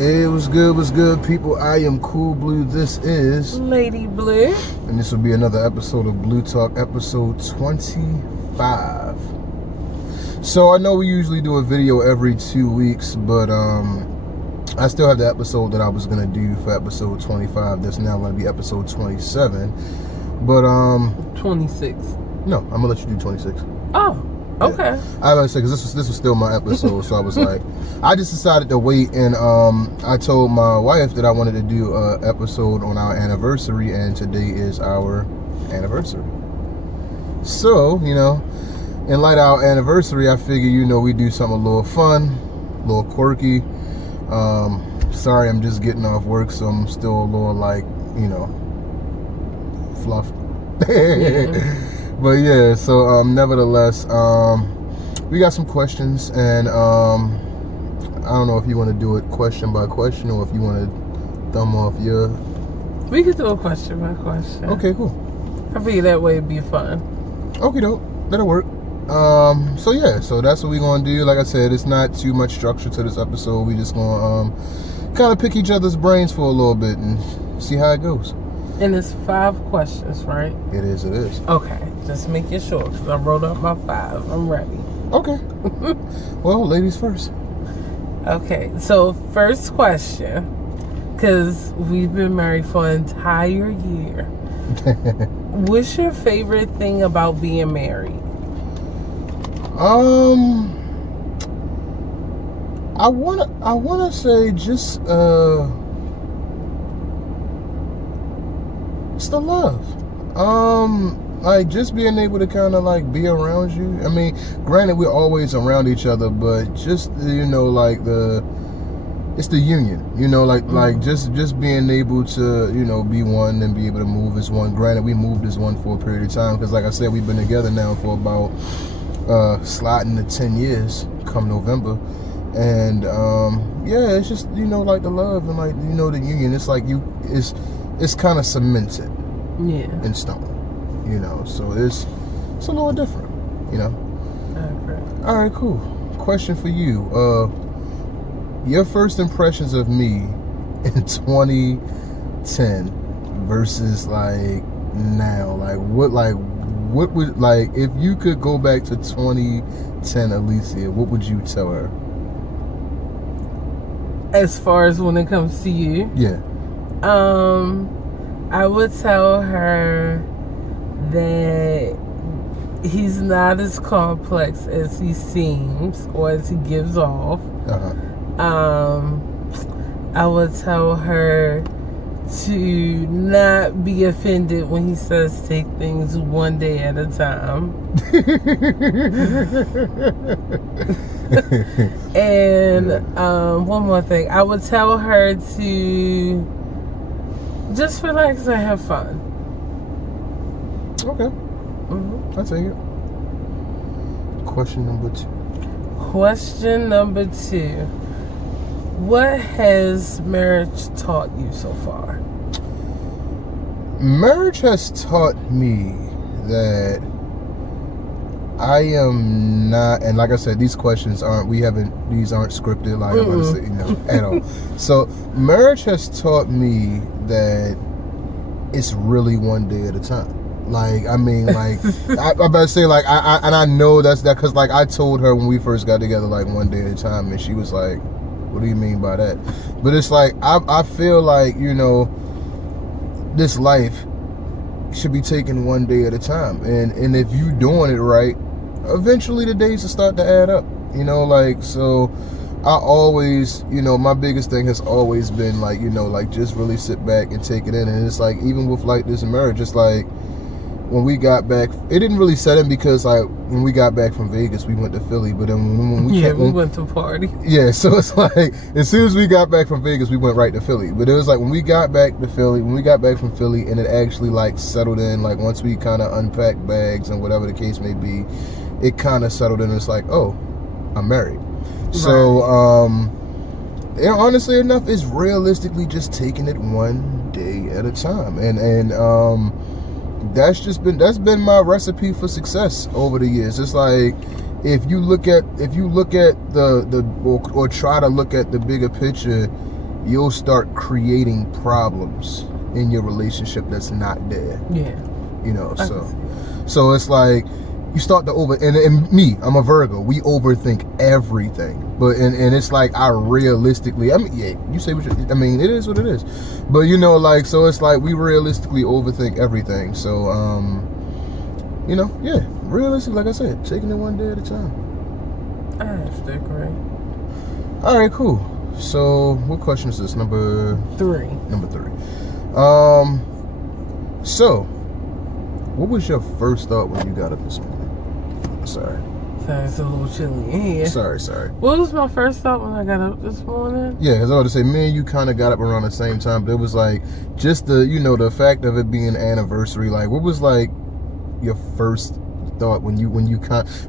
Hey, what's good, people? I am Cool Blue. This is Lady Blue. And this will be another episode of Blue Talk, episode 25. So I know we usually do a video every 2 weeks, but I still have the episode that I was gonna do for episode 25. That's now gonna be episode 27. But 26. No, I'm gonna let you do 26. Oh, okay. Yeah. I was gonna say, because this was still my episode, so I was like, I just decided to wait, and I told my wife that I wanted to do an episode on our anniversary, and today is our anniversary. So, in light of our anniversary, I figure, we do something a little fun, a little quirky. Sorry, I'm just getting off work, so I'm still a little fluffed. Yeah. But yeah, so nevertheless, we got some questions, and I don't know if you want to do it question by question or if you want to thumb off your... We could do a question by question. Okay, cool. I feel that way it'd be fun. Okay, dope. That'll work. So yeah, so that's what we're gonna do. Like I said, it's not too much structure to this episode. We just gonna kind of pick each other's brains for a little bit and see how it goes. And it's 5 questions, right? It is. Okay, just making sure, because I wrote up my 5. I'm ready. Okay. Well, ladies first. Okay, so first question, because we've been married for an entire year. What's your favorite thing about being married? I wanna say just it's the love. Like just being able to kind of like be around you. I mean, granted we're always around each other, but just it's the union. Like just being able to be one and be able to move as one. Granted, we moved as one for a period of time because, like I said, we've been together now for about sliding to 10 years come November. And yeah, it's just like the love and like the union. It's like it's kind of cemented in stone, so it's a little different, Okay. All right, cool. Question for you. Your first impressions of me in 2010 versus like now, what would, like, if you could go back to 2010 Alicia, what would you tell her? As far as when it comes to you? Yeah. I would tell her that he's not as complex as he seems or as he gives off. I would tell her to not be offended when he says take things one day at a time. And one more thing, I would tell her to just relax and have fun. Okay. I'll take it. Question number 2. What has marriage taught you so far? Marriage has taught me that I am not, and like I said, these questions aren't scripted, like I'm going to say, at all. So marriage has taught me that it's really one day at a time. Like, I mean, like, I better say, like, I know that's that, because, like, I told her when we first got together, like, one day at a time, and she was like, what do you mean by that? But it's like, I feel like, this life should be taken one day at a time. And if you doing it right, eventually the days will start to add up. So I always, my biggest thing has always been like, like just really sit back and take it in. And it's like, even with like this marriage, it's like when we got back, it didn't really set in because like when we got back from Vegas, we went to Philly. But then when we went to party. Yeah, so it's like as soon as we got back from Vegas, we went right to Philly. But it was like when we got back from Philly, and it actually like settled in, like once we kind of unpacked bags and whatever the case may be, it kind of settled in. It's like, oh, I'm married. Right. So honestly enough, it's realistically just taking it one day at a time, and that's been my recipe for success over the years. It's like if you look at the or try to look at the bigger picture, you'll start creating problems in your relationship that's not there. Yeah. You know, so it's like you start to and me, I'm a Virgo, we overthink everything. But and it's like I realistically, I mean, yeah, you say what I mean, it is what it is. But you know, like, so it's like we realistically overthink everything. So you know, yeah, realistically, like I said, taking it one day at a time. I have to agree. All right, cool. So what question is this? Number 3. Number 3. So what was your first thought when you got up this morning? Sorry, it's a little chilly in here. Sorry. What was my first thought when I got up this morning? Yeah, because I was to say, me and you kind of got up around the same time, but it was like just the, you know, the fact of it being an anniversary. Like, what was like your first thought when you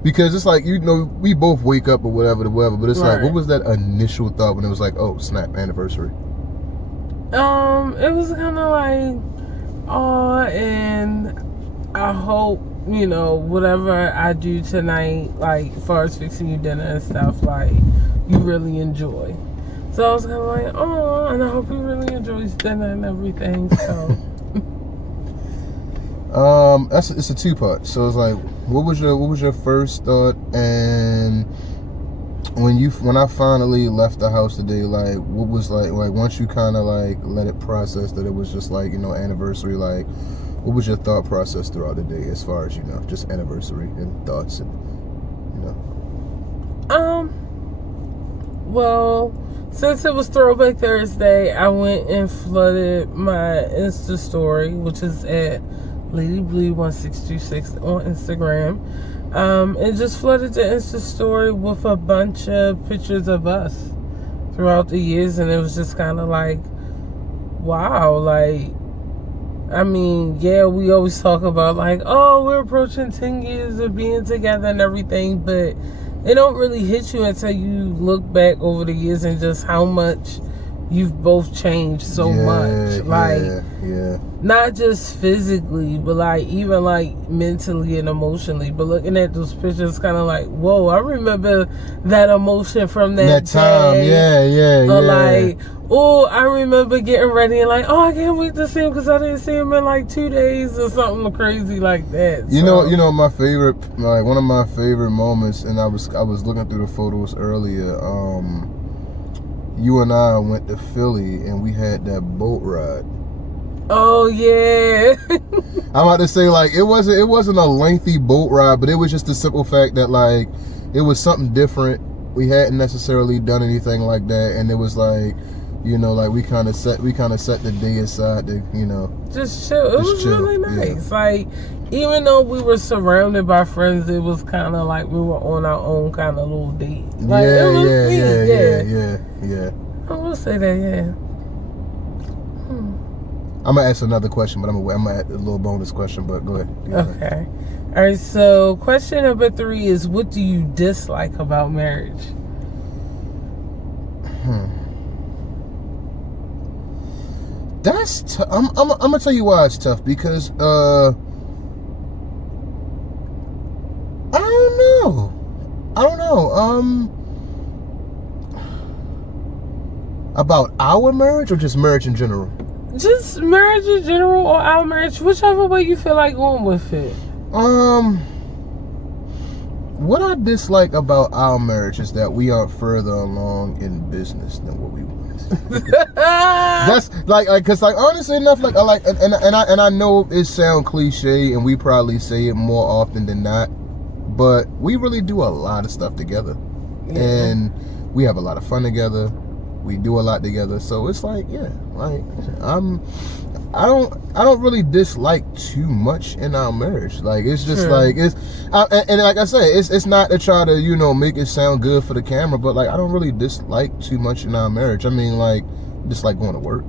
because it's like, you know, we both wake up or whatever, but it's like, what was that initial thought when it was like, oh snap, anniversary? It was kind of like, oh, and I hope, you know, whatever I do tonight, like, as far as fixing you dinner and stuff, like, you really enjoy. So I was kind of like, oh, and I hope he really enjoys dinner and everything. So, it's a 2-part. So it's like, what was your first thought, and when I finally left the house today, like, what was like once you kind of like let it process that it was just like, you know, anniversary, like, what was your thought process throughout the day as far as, you know, just anniversary and thoughts and, you know? Well, since it was Throwback Thursday, I went and flooded my Insta story, which is at LadyBlue1626 on Instagram. And just flooded the Insta story with a bunch of pictures of us throughout the years, and it was just kind of like, wow, like, I mean, yeah, we always talk about like, oh, we're approaching 10 years of being together and everything, but it don't really hit you until you look back over the years and just how much you've both changed so much. Like, not just physically, but like even like mentally and emotionally. But looking at those pictures, kind of like, whoa, I remember that emotion from that time. Day. Or like, oh, I remember getting ready and like, oh, I can't wait to see him because I didn't see him in like 2 days or something crazy like that. You know, my favorite, like one of my favorite moments, and I was looking through the photos earlier. You and I went to Philly and we had that boat ride. Oh yeah. I'm about to say, like, it wasn't a lengthy boat ride, but it was just the simple fact that like it was something different. We hadn't necessarily done anything like that, and it was like, you know, like we kind of set the day aside to, you know, just chill. It was chill. Really nice. Yeah. Like, even though we were surrounded by friends, it was kind of like we were on our own kind of little date. Like, yeah. I will say that, yeah. I'm gonna ask another question, but I'm gonna add a little bonus question. But go ahead. Okay. All right. So, question number 3 is, what do you dislike about marriage? That's I'm gonna tell you why it's tough, because I don't know about our marriage, or just marriage in general. Just marriage in general, or our marriage, whichever way you feel like going with it. What I dislike about our marriage is that we aren't further along in business than what we want. That's like, cause like, honestly enough, like, I like, and I know it sounds cliche, and we probably say it more often than not, but we really do a lot of stuff together, and we have a lot of fun together. We do a lot together, so it's like, yeah, like I don't really dislike too much in our marriage. Like, it's just like, and like I said, it's not to try to, you know, make it sound good for the camera, but like, I don't really dislike too much in our marriage. I mean, like, just like going to work.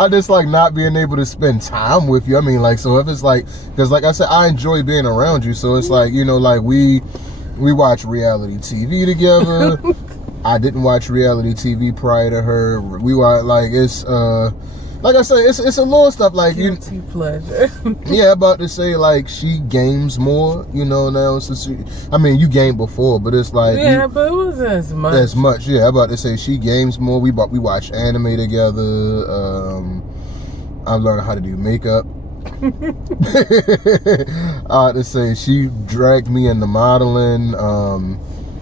I just like not being able to spend time with you. I mean, like, so if it's like, because like I said, I enjoy being around you, so it's like, you know, like we watch reality TV together. I didn't watch reality TV prior to her. We were like, it's like I said, it's a little stuff like guilty pleasure. Yeah, about to say like she games more, you know now. So I mean, you gamed before, but it's like but it wasn't as much. As much, yeah. I'm about to say she games more. We watch anime together. I learned how to do makeup. I had to say she dragged me into modeling.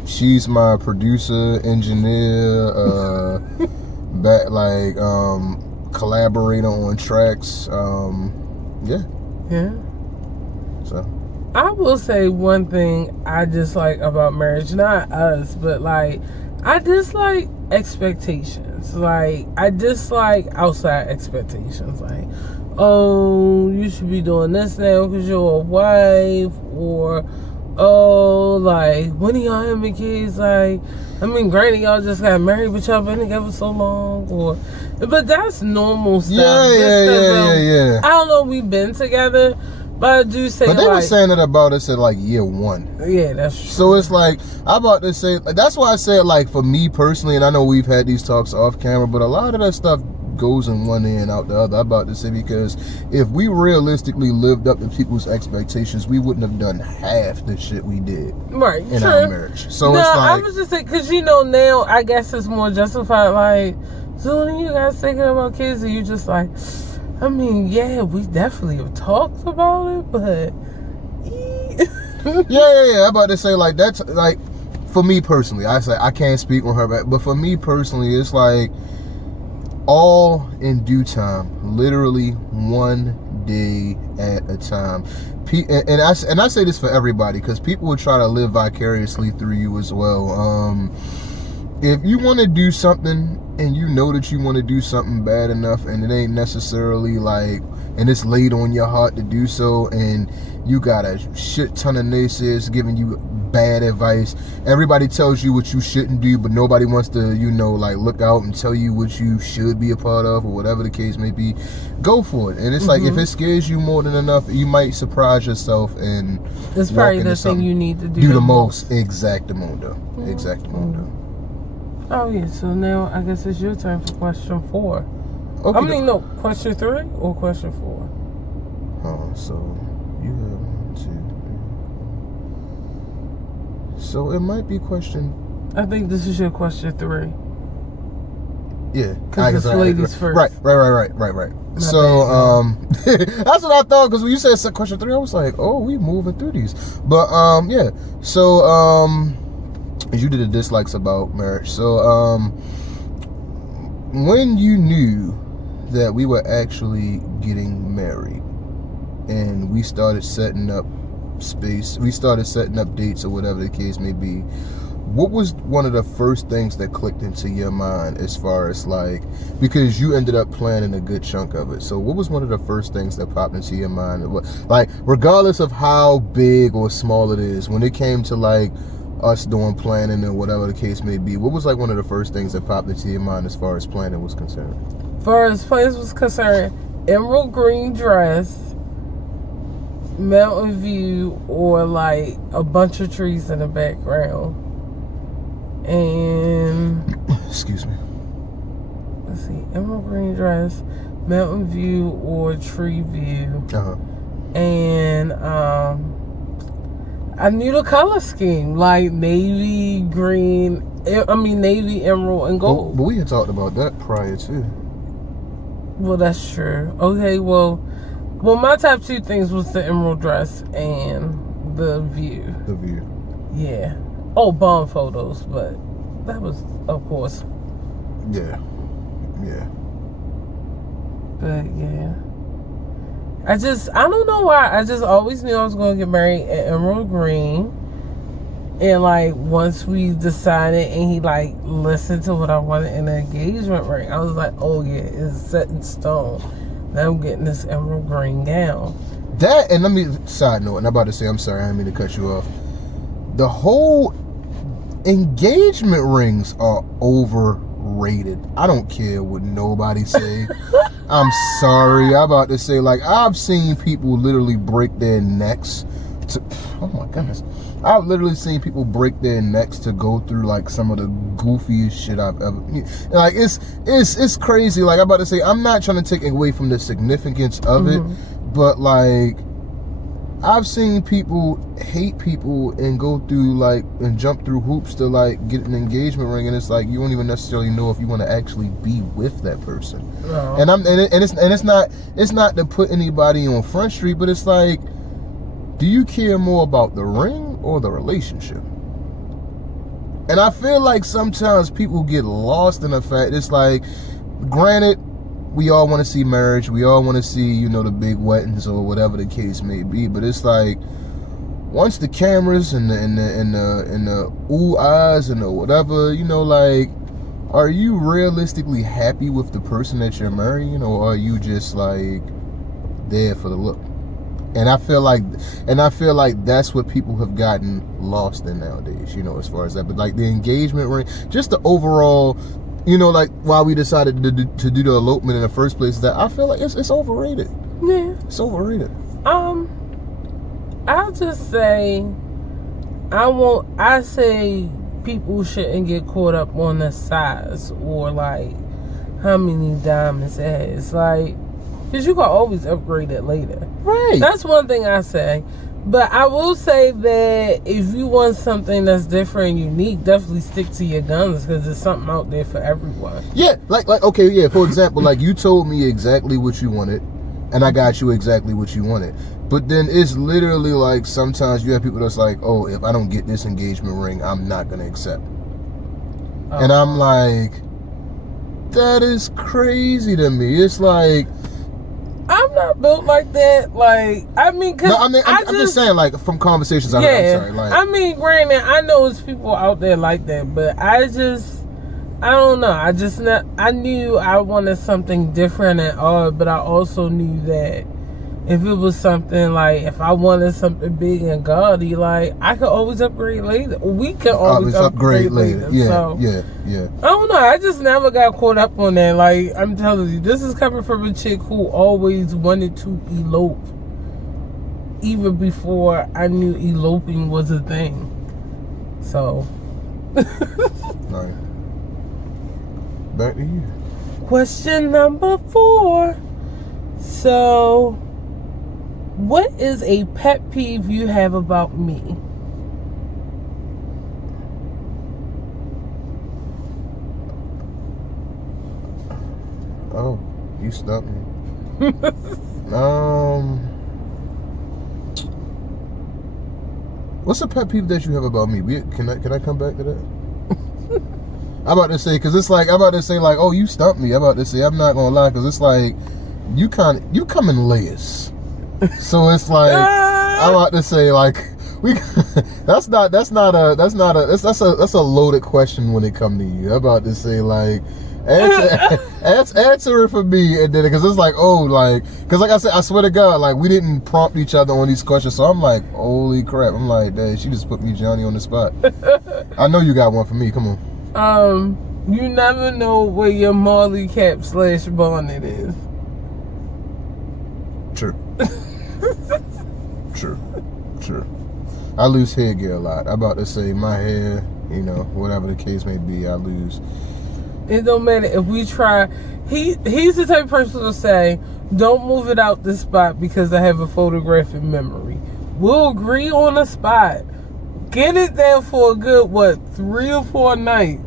She's my producer, engineer, collaborator on tracks. Yeah. So I will say one thing I dislike about marriage, not us, but like I dislike expectations. Like I dislike outside expectations. Like, oh, you should be doing this now because you're a wife, or oh, like when are y'all having kids? Like, I mean, granted, y'all just got married, but y'all been together so long, but that's normal stuff. Yeah. I don't know, we've been together, but I do say, but they were saying it about us at like year 1. Yeah, that's true. So it's like, I'm about to say, that's why I said, like, for me personally, and I know we've had these talks off camera, but a lot of that stuff goes in one ear and out the other. I'm about to say, because if we realistically lived up to people's expectations, we wouldn't have done half the shit we did in our marriage. So it's like, I was just saying, because now I guess it's more justified. Like, so when you guys thinking about kids, and you just like, I mean, yeah, we definitely have talked about it, but yeah. I'm about to say, like, that's like, for me personally, I can't speak on her, but for me personally, it's like all in due time, literally one day at a time. And I say this for everybody, because people will try to live vicariously through you as well. If you want to do something and you know that you want to do something bad enough, and it ain't necessarily like, and it's laid on your heart to do so, and you got a shit ton of naysayers giving you bad advice. Everybody tells you what you shouldn't do, but nobody wants to, like, look out and tell you what you should be a part of, or whatever the case may be. Go for it. And it's like, if it scares you more than enough, you might surprise yourself, and it's probably the thing you need to do the most. Exactamundo. Oh yeah, so now I guess it's your turn for question 4. Okay. I mean, no, question 3 or question 4? So you have 1, 2, 3. So it might be question. I think this is your question 3. Yeah, because it's ladies first. Right. So that's what I thought, because when you said question 3, I was like, oh, we moving through these. But yeah. So you did the dislikes about marriage. So when you knew that we were actually getting married, and we started setting up dates, or whatever the case may be, what was one of the first things that clicked into your mind, as far as like, because you ended up planning a good chunk of it, so what was one of the first things that popped into your mind? Like, regardless of how big or small it is, when it came to like us doing planning and whatever the case may be, what was like one of the first things that popped into your mind as far as planning was concerned? As far as plans was concerned, emerald green dress, mountain view, or like a bunch of trees in the background, and excuse me, let's see, emerald green dress, mountain view, or tree view. And I knew the color scheme, like navy, green, navy, emerald, and gold. But we had talked about that prior too. Well, that's true. Okay, well, my top 2 things was the emerald dress and the view. The view. Yeah. Oh, bomb photos, but that was, of course. Yeah. But yeah. I don't know why. I just always knew I was going to get married at emerald green. And like, once we decided and he like listened to what I wanted in an engagement ring, I was like, oh yeah, it's set in stone. Now I'm getting this emerald green gown. That, and let me, side note, and I'm about to say, I'm sorry, I didn't mean to cut you off. The whole engagement rings are overrated. I don't care what nobody say. I'm sorry. I'm about to say, like, I've seen people literally break their necks Oh my goodness, I've literally seen people break their necks to go through like some of the goofiest shit I've ever. Like it's crazy. Like I'm about to say, I'm not trying to take away from the significance of it, but like I've seen people hate people and go through like and jump through hoops to like get an engagement ring, and it's like you don't even necessarily know if you want to actually be with that person. No. And it's not to put anybody on Front Street, but it's like, do you care more about the ring or the relationship? And I feel like sometimes people get lost in the fact it's like, granted, we all want to see marriage, we all want to see, you know, the big weddings or whatever the case may be, but it's like once the cameras and the ooh eyes and the whatever, you know, like, are you realistically happy with the person that you're marrying, or are you just like there for the look? And I feel like that's what people have gotten lost in nowadays, you know, as far as that. But like the engagement ring, just the overall, you know, like why we decided to do the elopement in the first place, is that I feel like it's overrated. Yeah. It's overrated. I'll just say, I say people shouldn't get caught up on the size or like how many diamonds it has. Like, because you can always upgrade it later. Right. That's one thing I say. But I will say that if you want something that's different and unique, definitely stick to your guns, because there's something out there for everyone. Yeah, like okay, yeah. For example, like you told me exactly what you wanted, and I got you exactly what you wanted. But then it's literally like sometimes you have people that's like, oh, if I don't get this engagement ring, I'm not gonna accept. And I'm like, that is crazy to me. It's like, I'm not built like that. Like, I mean, cause no, I'm just saying, like, from conversations I heard, I'm sorry. Like, I mean, granted, I know it's people out there like that, but I don't know. I knew I wanted something different and odd, but I also knew that if it was something like, if I wanted something big and gaudy, like, I could always upgrade later. We can always upgrade later. Yeah, so, yeah. I don't know. I just never got caught up on that. Like, I'm telling you, this is coming from a chick who always wanted to elope, even before I knew eloping was a thing. So. Right. Back to you. Question number 4. So, what is a pet peeve you have about me? Oh, you stumped me. What's a pet peeve that you have about me? Can I come back to that? I'm about to say, because it's like, I'm about to say like, oh, you stumped me. I'm about to say, I'm not gonna lie, because it's like you come in layers. So it's like, I'm about to say, like, that's a loaded question when it come to you. I'm about to say, like, answer it for me, and then, because it's like, oh, like, because like I said, I swear to God, like, we didn't prompt each other on these questions, so I'm like, holy crap, I'm like, dang, she just put me Johnny on the spot. I know you got one for me. Come on. You never know where your Marley cap / bonnet is. True. True. I lose hair gear a lot. I'm about to say my hair, you know, whatever the case may be, I lose. It don't matter if we try. He's the type of person to say, don't move it out this spot because I have a photographic memory. We'll agree on a spot. Get it there for a good, 3 or 4 nights.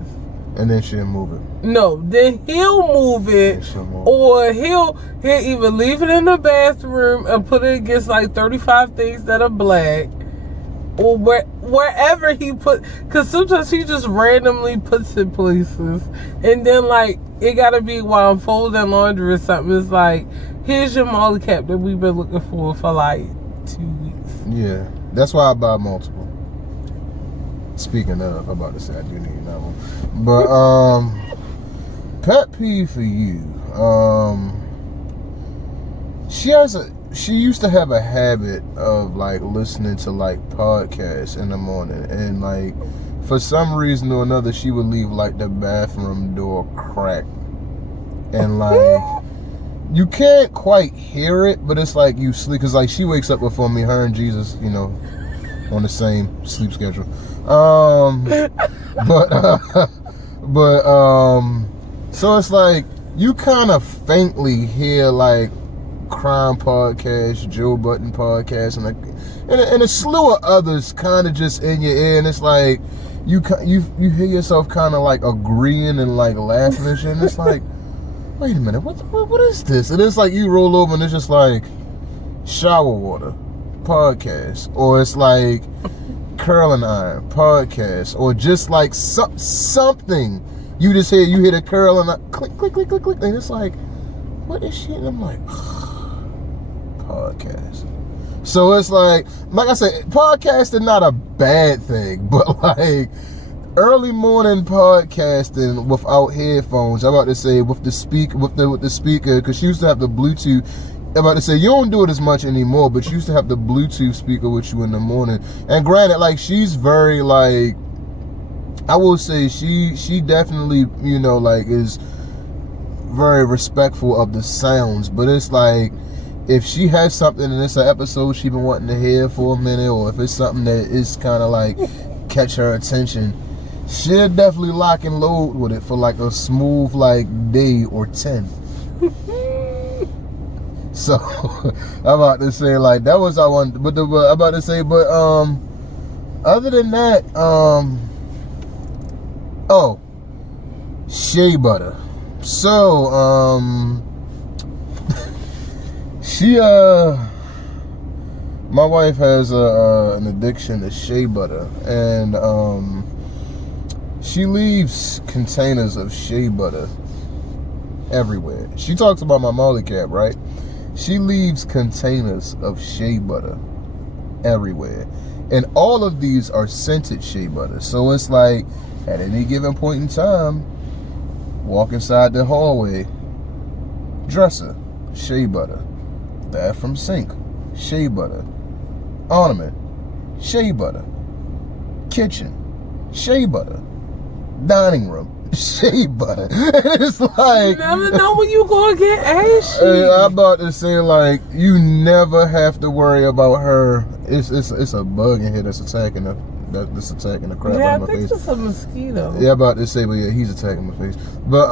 And then she'll move it. No, then he'll move it, or he'll either leave it in the bathroom and put it against like 35 things that are black, or wherever he put, because sometimes he just randomly puts it places, and then like it gotta be while I'm folding laundry or something. It's like, here's your Molly cap that we've been looking for like 2 weeks. Yeah, that's why I buy multiple. Speaking of, I'm about to say I do need another one, but pet peeve for you. She used to have a habit of like listening to like podcasts in the morning, and like for some reason or another she would leave like the bathroom door cracked, and like you can't quite hear it, but it's like you sleep, because like she wakes up before me, her and Jesus, you know, on the same sleep schedule. So it's like you kind of faintly hear like crime podcasts, Joe Budden podcasts, and a slew of others kind of just in your ear, and it's like you hear yourself kind of like agreeing and like laughing and shit, and it's like, wait a minute, what is this? And it's like you roll over and it's just like shower water podcast, or it's like curling iron podcast, or just like something you just hear. You hear the curling click click click click click, and it's like, what is shit? And I'm like, podcast. So it's like I said, podcasting not a bad thing, but like early morning podcasting without headphones. I'm about to say with the speaker, because she used to have the Bluetooth. I'm about to say you don't do it as much anymore, but you used to have the Bluetooth speaker with you in the morning. And granted, like she's very like, I will say she definitely, you know, like is very respectful of the sounds, but it's like if she has something and it's an episode she been wanting to hear for a minute, or if it's something that is kind of like catch her attention, she'll definitely lock and load with it for like a smooth like day or 10. So I'm about to say like that was I want, but I'm about to say, but other than that, oh, shea butter. So my wife has an addiction to shea butter, and she leaves containers of shea butter everywhere. She talks about my Molly Cap, right? She leaves containers of shea butter everywhere, and all of these are scented shea butter. So it's like at any given point in time, walk inside the hallway, dresser, shea butter, bathroom sink, shea butter, ornament, shea butter, kitchen, shea butter, dining room, shea butter. It's like, you never know when you gonna get ashy. I'm about to say, like, you never have to worry about her. It's a bug in here that's attacking her. That's attacking the crap out of my face. Yeah, I think it's a mosquito. Yeah, I'm about to say, but yeah, he's attacking my face. But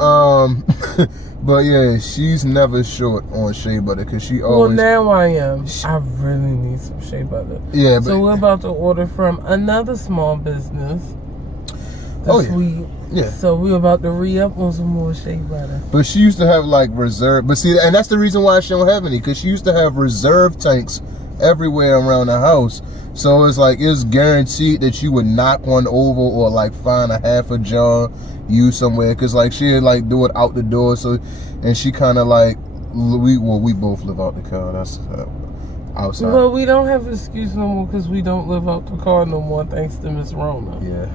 but yeah, she's never short on shea butter because she always. Well, now I am. I really need some shea butter. Yeah, but so we're about to order from another small business this week. Yeah. So we're about to re-up on some more shea butter. But she used to have like reserve. But see, and that's the reason why she don't have any, because she used to have reserve tanks everywhere around the house. So it's like it's guaranteed that you would knock one over or like find a half a jar used somewhere, because like she'd like do it out the door. So, and she kind of like we both live out the car. That's outside. Well, we don't have an excuse no more because we don't live out the car no more, thanks to Miss Rona. Yeah.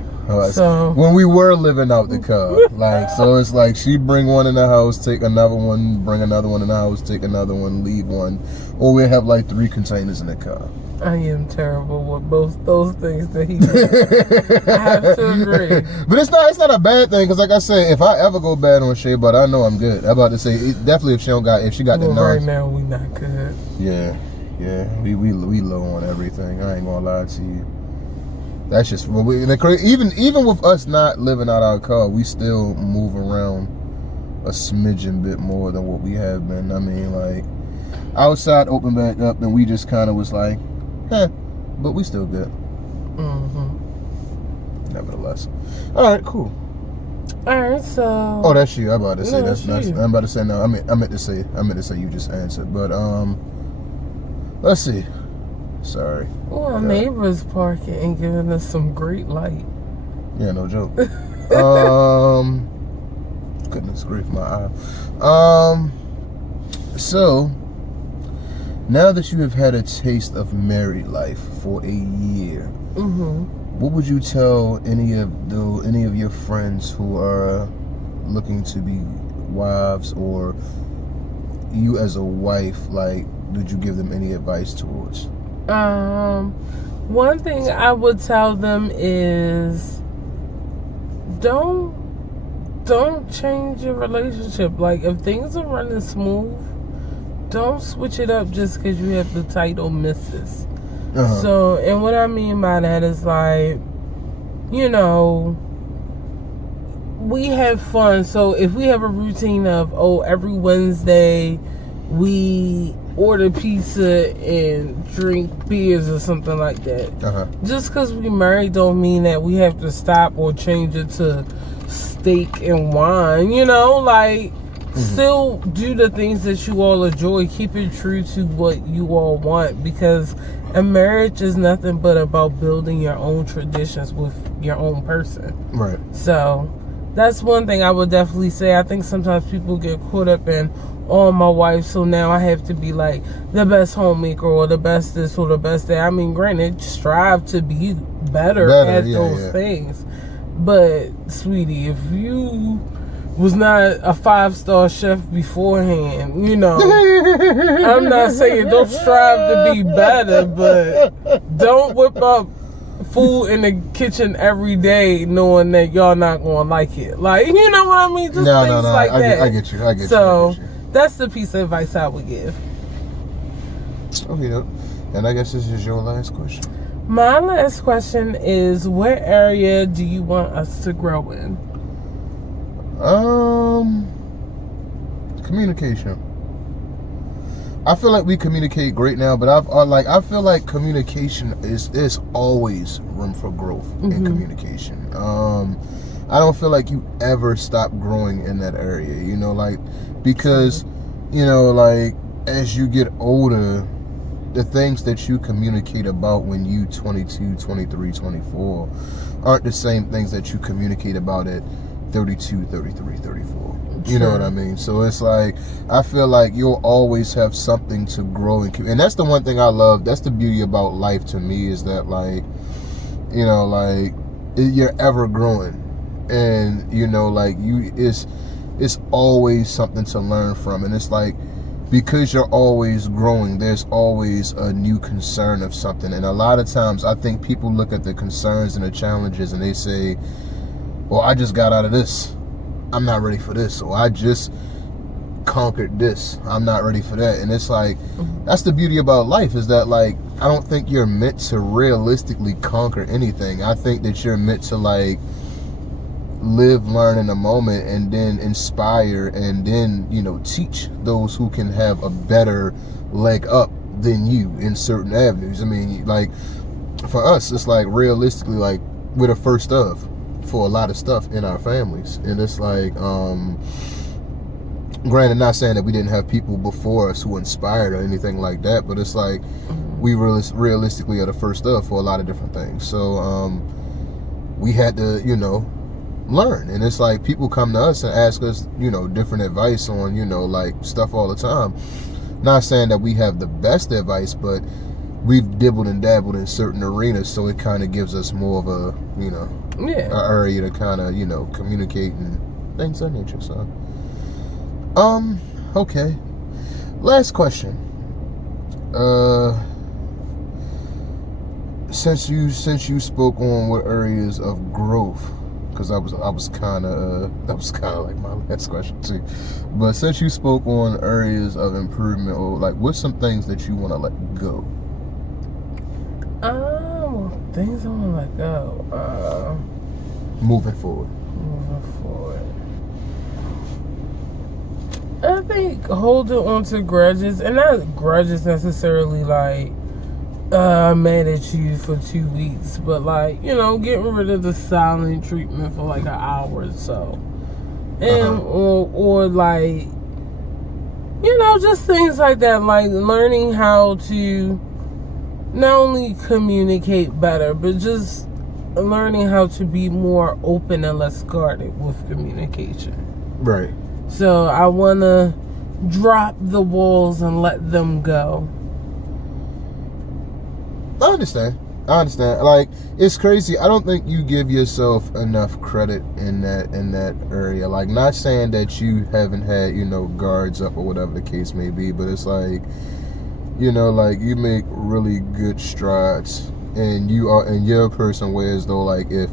So when we were living out the car, like, so it's like she'd bring one in the house, take another one, bring another one in the house, take another one, leave one, or we have like 3 containers in the car. I am terrible with both those things that he does. I have to agree. But it's not a bad thing, because like I said, if I ever go bad on shea butter, I know I'm good. I'm about to say, definitely if she got the right now we not good. Yeah, we low on everything. I ain't gonna lie to you. That's just even with us not living out our car, we still move around a smidgen bit more than what we have been. I mean, like outside opened back up, and we just kind of was like, but we still good. Nevertheless, all right, cool. All right, so. Oh, that's you. I'm about to say no, that's not. I'm about to say no. I meant to say you just answered, but let's see. Sorry. Well, our neighbor's parking and giving us some great light. Yeah, no joke. Goodness grief, my eye. So now that you have had a taste of married life for a year, what would you tell any of your friends who are looking to be wives, or you as a wife? Like, did you give them any advice towards? One thing I would tell them is don't change your relationship. Like, if things are running smooth, don't switch it up just because you have the title Mrs. So, and what I mean by that is like, you know, we have fun. So if we have a routine of, every Wednesday we order pizza and drink beers or something like that. Just because we married don't mean that we have to stop or change it to steak and wine, you know, like still do the things that you all enjoy. Keep it true to what you all want, because a marriage is nothing but about building your own traditions with your own person. Right. So that's one thing I would definitely say. I think sometimes people get caught up in, my wife, so now I have to be like the best homemaker or the best this or the best that. I mean, granted, strive to be better at those things. But, sweetie, if you was not a 5-star chef beforehand, you know, I'm not saying don't strive to be better, but don't whip up food in the kitchen every day knowing that y'all not gonna like it. Like, you know what I mean? Just things like that. I get you. So that's the piece of advice I would give. Okay, and I guess this is your last question. My last question is, what area do you want us to grow in? Communication. I feel like we communicate great now, but I feel like communication there's always room for growth in communication. I don't feel like you ever stop growing in that area, you know, like, because, you know, like, as you get older, the things that you communicate about when you 22, 23, 24 aren't the same things that you communicate about at 32, 33, 34. You know what I mean? So it's like, I feel like you'll always have something to grow and that's the one thing I love. That's the beauty about life to me, is that, like, you know, like, you're ever growing, and, you know, like, it's always something to learn from. And it's like, because you're always growing, there's always a new concern of something. And a lot of times I think people look at the concerns and the challenges and they say, well, I just got out of this, I'm not ready for this, or I just conquered this, I'm not ready for that. And it's like, that's the beauty about life, is that, like, I don't think you're meant to realistically conquer anything. I think that you're meant to, like, live, learn in the moment, and then inspire, and then, you know, teach those who can have a better leg up than you in certain avenues. I mean, like, for us, it's like, realistically, like, we're the first of for a lot of stuff in our families. And it's like, granted, not saying that we didn't have people before us who inspired or anything like that, but it's like, we realistically are the first of for a lot of different things. So we had to, you know, learn. And it's like, people come to us and ask us, you know, different advice on, you know, like, stuff all the time. Not saying that we have the best advice, but we've dibbled and dabbled in certain arenas, so it kind of gives us more of a, you know, an area to kind of, you know, communicate and things of that nature. So okay, last question. Since you spoke on what areas of growth, because that was kind of like my last question too. But since you spoke on areas of improvement, or like, what's some things that you want to let go? Things I want to let go. Moving forward. I think holding on to grudges, and not grudges necessarily like, I'm mad at you for 2 weeks, but, like, you know, getting rid of the silent treatment for like an hour or so, and or like, you know, just things like that, like learning how to not only communicate better, but just learning how to be more open and less guarded with communication. Right. So I want to drop the walls and let them go. I understand. Like, it's crazy. I don't think you give yourself enough credit in that area. Like, not saying that you haven't had, you know, guards up or whatever the case may be, but it's like, you know, like, you make really good strides, and you're a person where, as though, like, if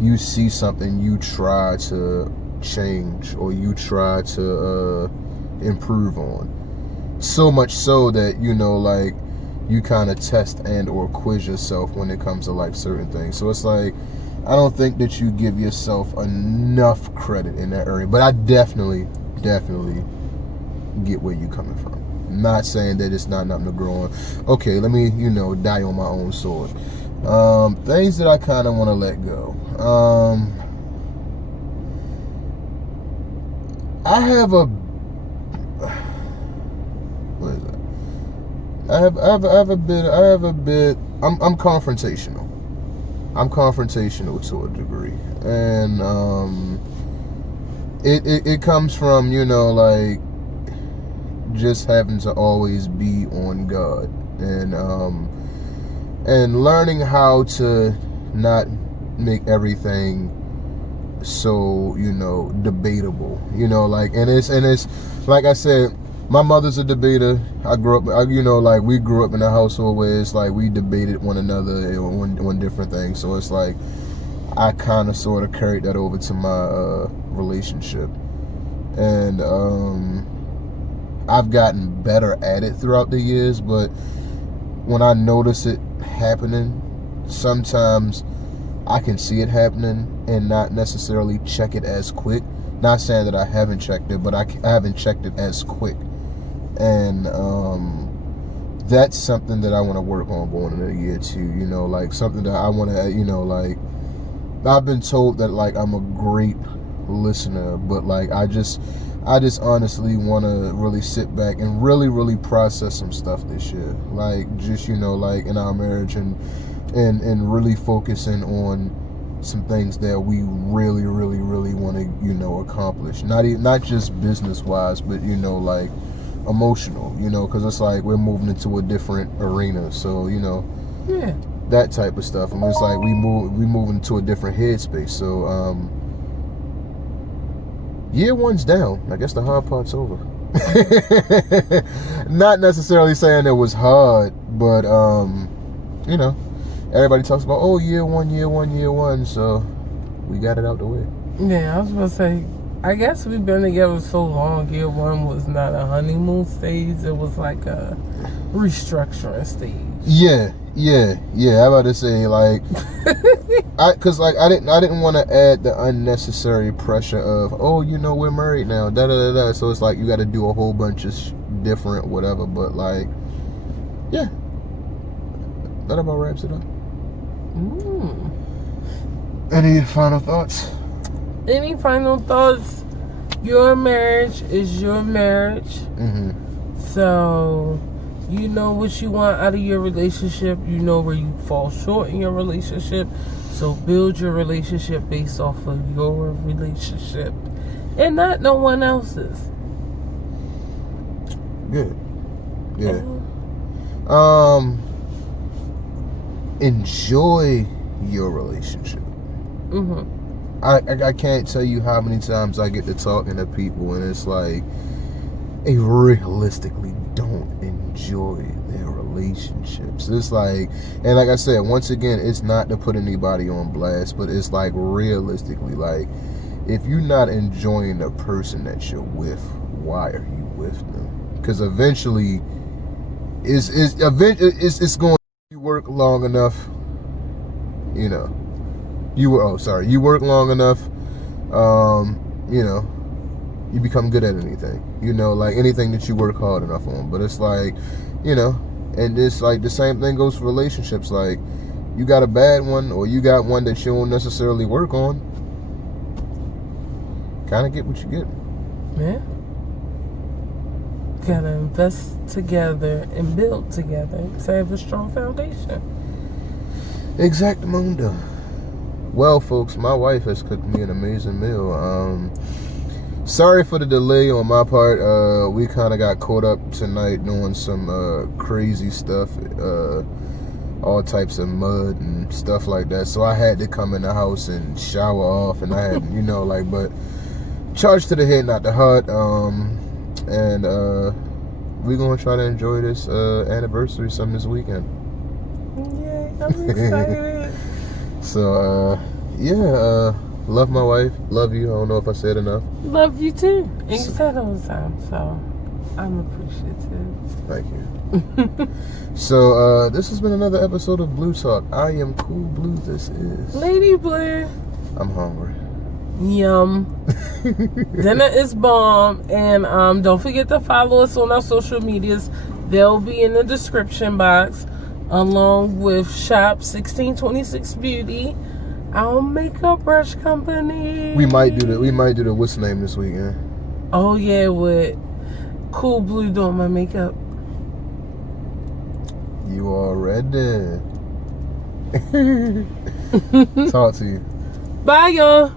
you see something, you try to change, or you try to improve on. So much so that, you know, like, you kind of test and or quiz yourself when it comes to like certain things. So it's like, I don't think that you give yourself enough credit in that area, but I definitely get where you're coming from. Not saying that it's not nothing to grow on. Okay, let me, die on my own sword. Things that I kind of want to let go. I have a, what is that? I have a bit. I'm confrontational. I'm confrontational to a degree, and it comes from like just having to always be on guard, and learning how to not make everything so debatable. And it's like I said. My mother's a debater. I grew up, we grew up in a household where it's like we debated one another on different things. So it's like I kind of sort of carried that over to my relationship, and I've gotten better at it throughout the years. But when I notice it happening, sometimes I can see it happening and not necessarily check it as quick. Not saying that I haven't checked it, but I haven't checked it as quick. And that's something that I want to work on going into the year too. Something that I want to, I've been told that I'm a great listener, but I just honestly want to really sit back and really process some stuff this year. In our marriage and really focusing on some things that we really want to accomplish. Not just business wise, but emotional, because it's like we're moving into a different arena. So yeah, that type of stuff. And it's like we move into a different headspace. So year one's down. I guess the hard part's over. Not necessarily saying it was hard, but everybody talks about, oh, year one. So we got it out the way. Yeah, I was gonna say, I guess we've been together so long. Year one was not a honeymoon stage. It was like a restructuring stage. Yeah. I'm about to say I didn't want to add the unnecessary pressure of, oh, we're married now, da da da da. So it's like you got to do a whole bunch of different whatever. But yeah, that about wraps it up. Any final thoughts? Any final thoughts? Your marriage is your marriage. Mm-hmm. So you know what you want out of your relationship. You know where you fall short in your relationship. So build your relationship based off of your relationship and not no one else's. Good. Yeah. Enjoy your relationship. Mm-hmm. I can't tell you how many times I get to talking to people and it's like they realistically don't enjoy their relationships. It's like, and like I said, once again, it's not to put anybody on blast, but it's like realistically, if you're not enjoying the person that you're with, why are you with them? Because eventually it's going, you work long enough, you work long enough, you become good at anything, anything that you work hard enough on. But it's like, and it's like the same thing goes for relationships. Like, you got a bad one or you got one that you won't necessarily work on, kind of get what you get. Yeah. Gotta invest together and build together to have a strong foundation. Exactamundo. Well, folks, my wife has cooked me an amazing meal. Sorry for the delay on my part. We kind of got caught up tonight doing some crazy stuff, all types of mud and stuff like that. So I had to come in the house and shower off, and I had, but charge to the head, not the heart. And we're gonna try to enjoy this anniversary some this weekend. Yay, I'm excited. So love my wife, love you. I don't know if I said enough. Love you too. And you said all the time, so I'm appreciative. Thank you. So, this has been another episode of Blue Talk. I am Cool Blue. This is Lady Blue. I'm hungry. Yum. Dinner is bomb. And don't forget to follow us on our social medias. They'll be in the description box, along with Shop 1626 Beauty, our makeup brush company. We might do the what's the name this weekend. Oh yeah, with Cool Blue doing my makeup. You already. Talk to you. Bye, y'all.